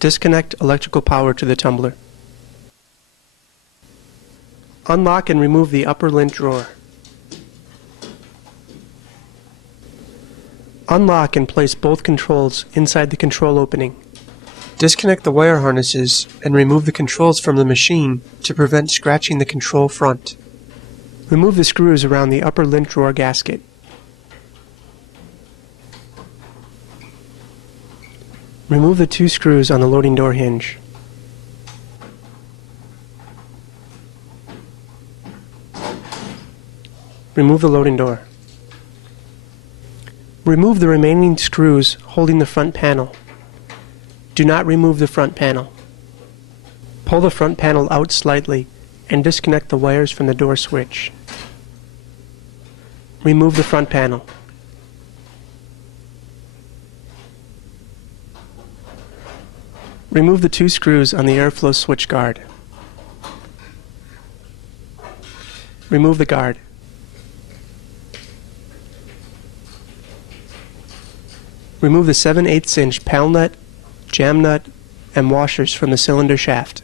Disconnect electrical power to the tumbler. Unlock and remove the upper lint drawer. Unlock and place both controls inside the control opening. Disconnect the wire harnesses and remove the controls from the machine to prevent scratching the control front. Remove the screws around the upper lint drawer gasket. Remove the 2 screws on the loading door hinge. Remove the loading door. Remove the remaining screws holding the front panel. Do not remove the front panel. Pull the front panel out slightly and disconnect the wires from the door switch. Remove the front panel. Remove the 2 screws on the airflow switch guard. Remove the guard. Remove the 7/8" paddle nut, jam nut, and washers from the cylinder shaft.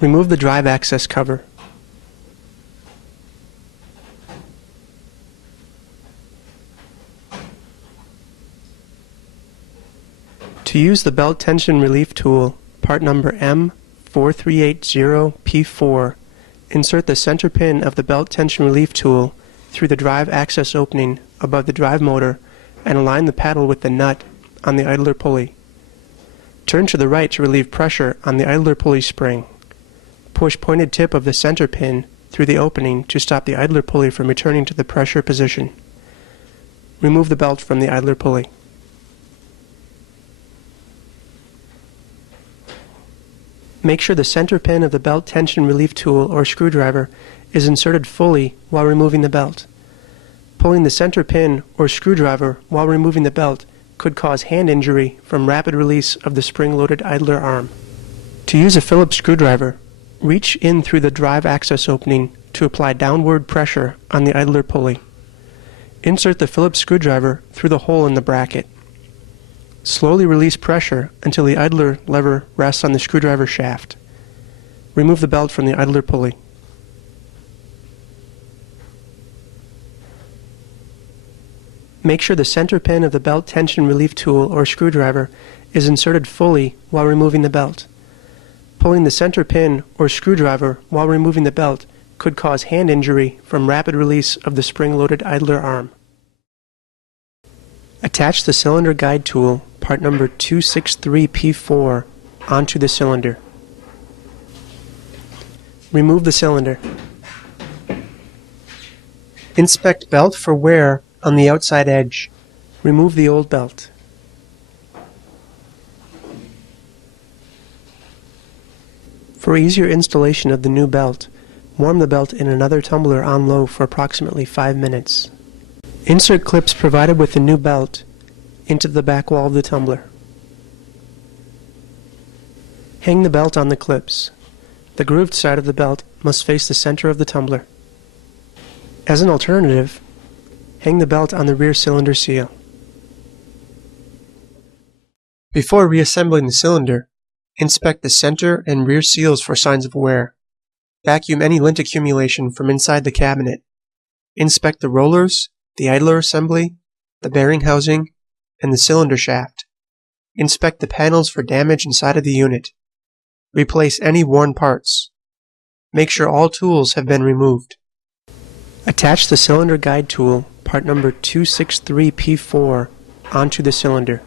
Remove the drive access cover. To use the belt tension relief tool, part number M4380P4, insert the center pin of the belt tension relief tool through the drive access opening above the drive motor and align the paddle with the nut on the idler pulley. Turn to the right to relieve pressure on the idler pulley spring. Push pointed tip of the center pin through the opening to stop the idler pulley from returning to the pressure position. Remove the belt from the idler pulley. Make sure the center pin of the belt tension relief tool or screwdriver is inserted fully while removing the belt. Pulling the center pin or screwdriver while removing the belt could cause hand injury from rapid release of the spring-loaded idler arm. To use a Phillips screwdriver, reach in through the drive access opening to apply downward pressure on the idler pulley. Insert the Phillips screwdriver through the hole in the bracket. Slowly release pressure until the idler lever rests on the screwdriver shaft. Remove the belt from the idler pulley. Make sure the center pin of the belt tension relief tool or screwdriver is inserted fully while removing the belt. Pulling the center pin or screwdriver while removing the belt could cause hand injury from rapid release of the spring-loaded idler arm. Attach the cylinder guide tool, part number 263P4, onto the cylinder. Remove the cylinder. Inspect belt for wear on the outside edge. Remove the old belt. For easier installation of the new belt, warm the belt in another tumbler on low for approximately 5 minutes. Insert clips provided with the new belt into the back wall of the tumbler. Hang the belt on the clips. The grooved side of the belt must face the center of the tumbler. As an alternative, hang the belt on the rear cylinder seal. Before reassembling the cylinder, inspect the center and rear seals for signs of wear. Vacuum any lint accumulation from inside the cabinet. Inspect the rollers, the idler assembly, the bearing housing, and the cylinder shaft. Inspect the panels for damage inside of the unit. Replace any worn parts. Make sure all tools have been removed. Attach the cylinder guide tool, part number 263P4, onto the cylinder.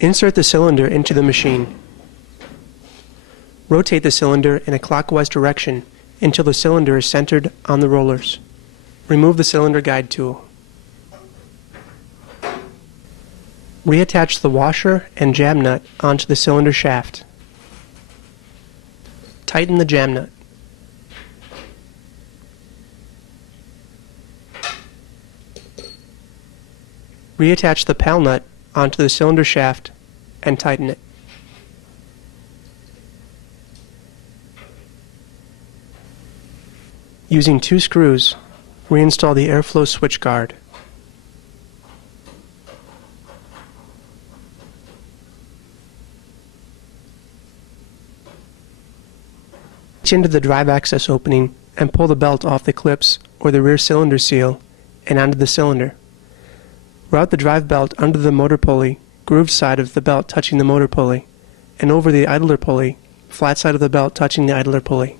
Insert the cylinder into the machine. Rotate the cylinder in a clockwise direction until the cylinder is centered on the rollers. Remove the cylinder guide tool. Reattach the washer and jam nut onto the cylinder shaft. Tighten the jam nut. Reattach the PAL nut onto the cylinder shaft and tighten it. Using 2 screws, reinstall the airflow switch guard. Reach into the drive access opening and pull the belt off the clips or the rear cylinder seal and onto the cylinder. Route the drive belt under the motor pulley, grooved side of the belt touching the motor pulley, and over the idler pulley, flat side of the belt touching the idler pulley.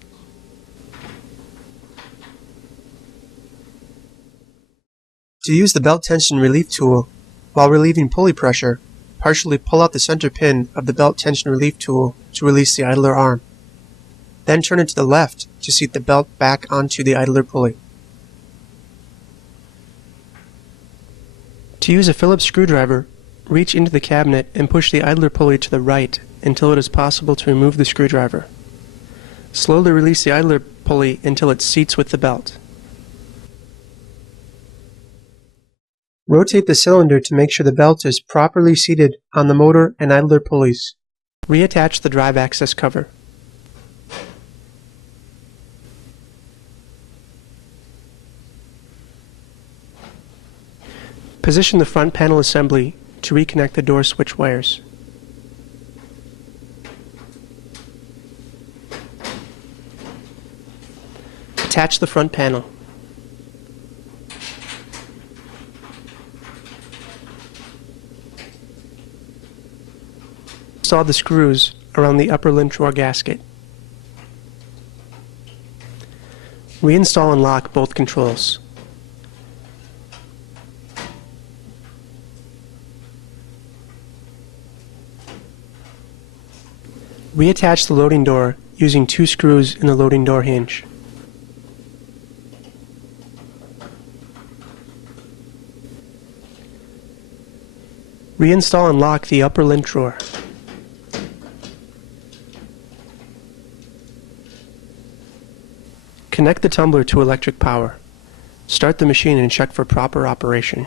To use the belt tension relief tool, while relieving pulley pressure, partially pull out the center pin of the belt tension relief tool to release the idler arm. Then turn it to the left to seat the belt back onto the idler pulley. To use a Phillips screwdriver, reach into the cabinet and push the idler pulley to the right until it is possible to remove the screwdriver. Slowly release the idler pulley until it seats with the belt. Rotate the cylinder to make sure the belt is properly seated on the motor and idler pulleys. Reattach the drive access cover. Position the front panel assembly to reconnect the door switch wires. Attach the front panel. Install the screws around the upper lint drawer gasket. Reinstall and lock both controls. Reattach the loading door using 2 screws in the loading door hinge. Reinstall and lock the upper lint drawer. Connect the tumbler to electric power. Start the machine and check for proper operation.